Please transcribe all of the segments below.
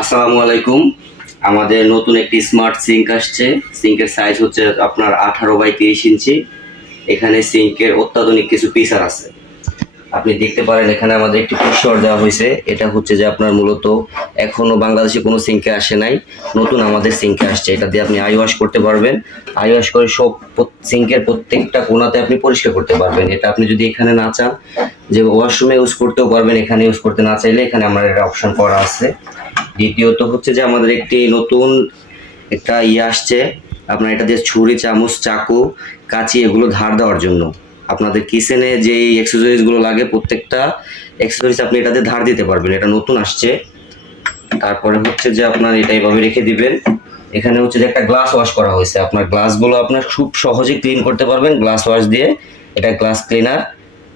আসসালামু আলাইকুম। আমাদের নতুন একটি স্মার্ট সিঙ্ক আসছে। সিঙ্কের সাইজ হচ্ছে আপনার 18 বাই 30 ইঞ্চি। এখানে সিঙ্কের অত্যাধুনিক কিছু ফিচার আছে। আপনি দেখতে পারেন এখানে আমাদের একটি পুষ্কর দেওয়া হয়েছে। এটা হচ্ছে যে আপনার মূলত এখনো বাংলাদেশে কোনো সিঙ্কে আসে নাই, নতুন আমাদের সিঙ্কে আসছে। এটা দিয়ে আপনি আই ওয়াশ করতে পারবেন। আই ওয়াশ করে সব সিঙ্কের প্রত্যেকটা কোণাতে আপনি পরিষ্কার করতে পারবেন। এটা আপনি যদি এখানে না চান যে ওয়াশরুমে ইউজ করতেও পারবেন, এখানে ইউজ করতে না চাইলে এখানে আমার একটা অপশন করা আছে। দ্বিতীয়ত হচ্ছে যে আমাদের একটি নতুন একটা আসছে, আপনার এটা দিয়ে ছুরি, চামচ, চাকু, কাঁচি এগুলো ধার দেওয়ার জন্য। আপনাদের কিচেনে যে অ্যাক্সেসরিজগুলো লাগে প্রত্যেকটা অ্যাক্সেসরিজ আপনি এটাতে ধার দিতে পারবেন। এটা নতুন আসছে। তারপরে হচ্ছে যে আপনার এটা এভাবে রেখে দিবেন। এখানে হচ্ছে যে একটা গ্লাস ওয়াশ করা হয়েছে। আপনার গ্লাসগুলো আপনার খুব সহজে ক্লিন করতে পারবেন গ্লাস ওয়াশ দিয়ে। এটা গ্লাস ক্লিনার।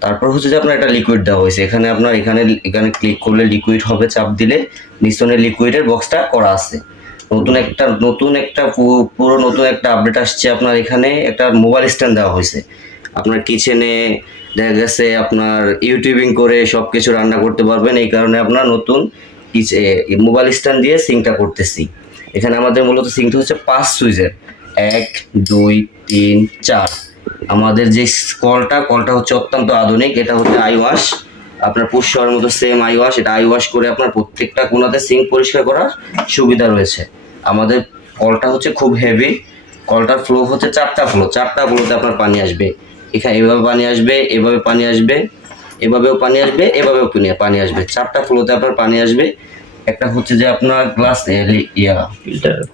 তারপর হচ্ছে যে আপনার একটা লিকুইড দেওয়া হয়েছে। এখানে আপনার এখানে এখানে ক্লিক করলে লিকুইড হবে, চাপ দিলে নিচনে লিকুইডের বক্সটা করা আছে। পুরো নতুন একটা আপডেট আসছে। আপনার এখানে একটা মোবাইল স্ট্যান্ড দেওয়া হয়েছে। আপনার কিচেনে দেখা গেছে আপনার ইউটিউবিং করে সবকিছু রান্না করতে পারবেন। এই কারণে আপনার নতুন মোবাইল স্ট্যান্ড দিয়ে সিঙ্কটা করতেছি। এখানে আমাদের মূলত সিঙ্কটা হচ্ছে 5 সুইচের, 1 2 3 4। আমাদের যে কলটা হচ্ছে অত্যন্ত আধুনিক। এটা হচ্ছে আই ওয়াশ, আপনার পুশ হওয়ার মতো সেম আই ওয়াশ। এটা আই ওয়াশ করে আপনার প্রত্যেকটা কোণাতে সিঙ্ক পরিষ্কার করার সুবিধা রয়েছে। আমাদের কলটা হচ্ছে খুব হেভি। কলটার ফ্লো হচ্ছে 4টা ফ্লো। 4টা ফ্লোতে আপনার পানি আসবে। এখানে এভাবে পানি আসবে, এভাবে পানি আসবে, এভাবেও পানি আসবে, এভাবেও পানি আসবে। 4টা ফ্লোতে আপনার পানি আসবে। একটা হচ্ছে যে আপনার গ্লাস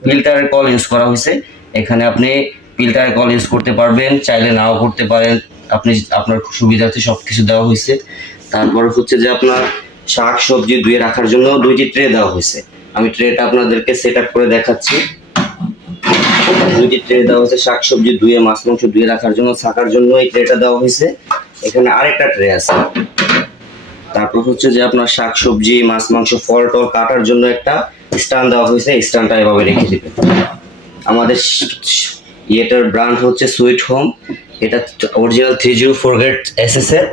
ফিল্টারের কল ইউজ করা হয়েছে। এখানে আপনি ফিল্টারের কল ইউজ করতে পারবেন, চাইলে নাও করতে পারেন। আপনি আপনার সুবিধার্থে সবকিছু দেওয়া হয়েছে। তারপর হচ্ছে যে আপনার শাক সবজি ধুয়ে রাখার জন্য 2টি ট্রে দেওয়া হয়েছে। আমি ট্রেটা আপনাদেরকে সেট আপ করে দেখাচ্ছি। 2টি ট্রে দেওয়া হয়েছে শাক সবজি ধুয়ে, মাছ মাংস ধুয়ে রাখার জন্য, থাকার জন্য এই ট্রেটা দেওয়া হয়েছে। এখানে আরেকটা ট্রে আছে। তারপর হচ্ছে যে আপনার শাক সবজি, মাছ মাংস, ফল টল কাটার জন্য একটা স্ট্যান্ড দেওয়া হয়েছে। স্ট্যান্ডটা এভাবে রেখে দিবেন। আমাদের ইয়েটার ব্র্যান্ড হচ্ছে সুইট হোম। এটা অরিজিনাল 304 গ্রেড এসএস এর।